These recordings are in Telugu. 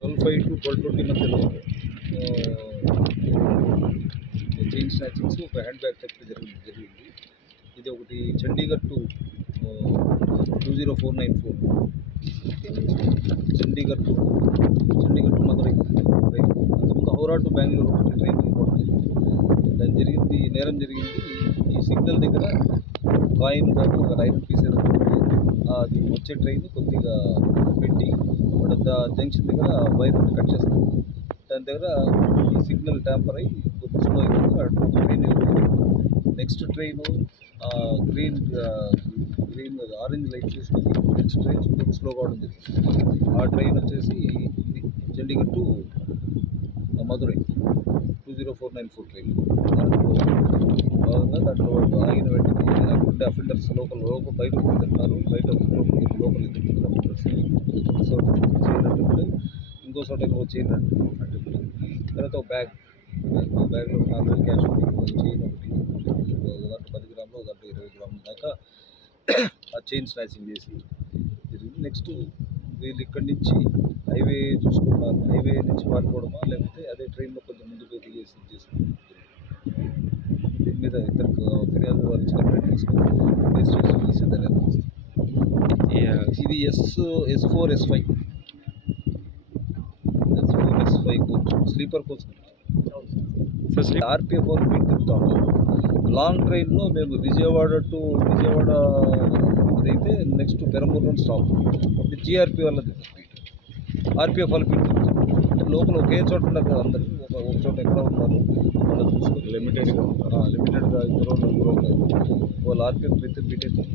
Twelve five to twelve twenty మధ్యలో చైన్ స్నాచింగ్స్ ఒక హ్యాండ్ బ్యాగ్ తప్పితే జరిగింది జరిగింది. ఇది ఒకటి Chandigarh to two zero four nine four. Chandigarh to Chandigarh to Madurai అంతకుముందు హౌరా టు బెంగళూరు ఒకటి ట్రైన్ దాని జరిగింది నేరం జరిగింది. ఈ సిగ్నల్ దగ్గర కాయిన్ ఒక రైట్ పీస్ అది వచ్చే ట్రైన్ కొద్దిగా పెట్టి వద్ద జంక్షన్ దగ్గర వైర్ కట్ చేస్తాం. దాని దగ్గర ఈ సిగ్నల్ ట్యాంపర్ అయ్యి కొద్ది స్లో అయిపోతుంది ట్రైన్ వెళ్ళిపోయింది. Next train green green orange light చూసుకొని నెక్స్ట్ ట్రైన్ కొద్ది స్లోగా ఉంటుంది ఆ ట్రైన్ వచ్చేసి Chandigarh to Madurai. Two zero four nine four train దాంట్లో భాగంగా దాంట్లో ఆగిన వెంటనే అక్కడ అఫెండర్స్ లోకల్ లోపల బయట తింటున్నారు బయట లోపల తింటున్నారు సో ఇంకో చోట ఇంకో చైన్ తర్వాత ఒక బ్యాగ్ బ్యాగ్లో నాలుగు వేలు క్యాష్ చైన్ ఒకటి దాంట్లో పది గ్రాములు దాంట్లో ఇరవై గ్రాముల దాకా ఆ చైన్ స్నాచింగ్ చేసి జరిగింది నెక్స్ట్ వీళ్ళు ఇక్కడి నుంచి హైవే చూసుకున్న హైవే నుంచి పారిపోవడమా లేకపోతే అదే ట్రైన్లో కొంచెం ముందుకు దిగేసి దీని మీద ఇద్దరు ఫిర్యాదు వాళ్ళు కంప్లైంట్ చేసి దర్యాప్తు. ఇది S S four S five S four S five coach sleeper coach RPF వాళ్ళు ఉంటారు లాంగ్ ట్రైన్లో మేము విజయవాడ టు విజయవాడ ఇదైతే నెక్స్ట్ పెరంబూర్ స్టాప్ జిఆర్పి వాళ్ళది ఆర్పిఎఫ్ వాళ్ళు అంటే లోపల ఒకే చోట ఉన్నారు కదా అందరూ. ఒక ఒక చోట ఎక్కడ ఉన్నారు వాళ్ళు చూసుకొని లిమిటెడ్గా లిమిటెడ్గా ఇద్దరు నలుగురు ఉన్నారు. వాళ్ళు ఆర్పిఎఫ్ బీట్ బీట్ అవుతుంది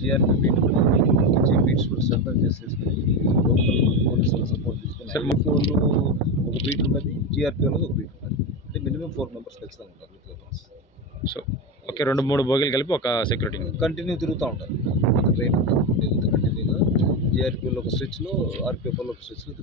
జిఆర్పి బీట్ మంచి బీట్స్ కూడా చేసేసుకొని లోకల్ పోలీసుల సపోర్ట్ తీసుకొని సార్, వాళ్ళు ఒక బీట్ ఉన్నది జిఆర్పి వాళ్ళది ఒక బీట్ ఉన్నది అంటే మినిమం ఫోర్ మెంబర్స్ ఖచ్చితంగా ఉంటారు. విత్ సో ఓకే రెండు మూడు బోగీలు కలిపి ఒక సెక్యూరిటీ కంటిన్యూ తిరుగుతూ ఉంటారు. ఒక ట్రైన్ అంతా కంటిన్యూగా జిఆర్పి వాళ్ళు ఒక స్ట్రెచ్లో ఆర్పిఎఫ్ ఒక స్ట్రెచ్లో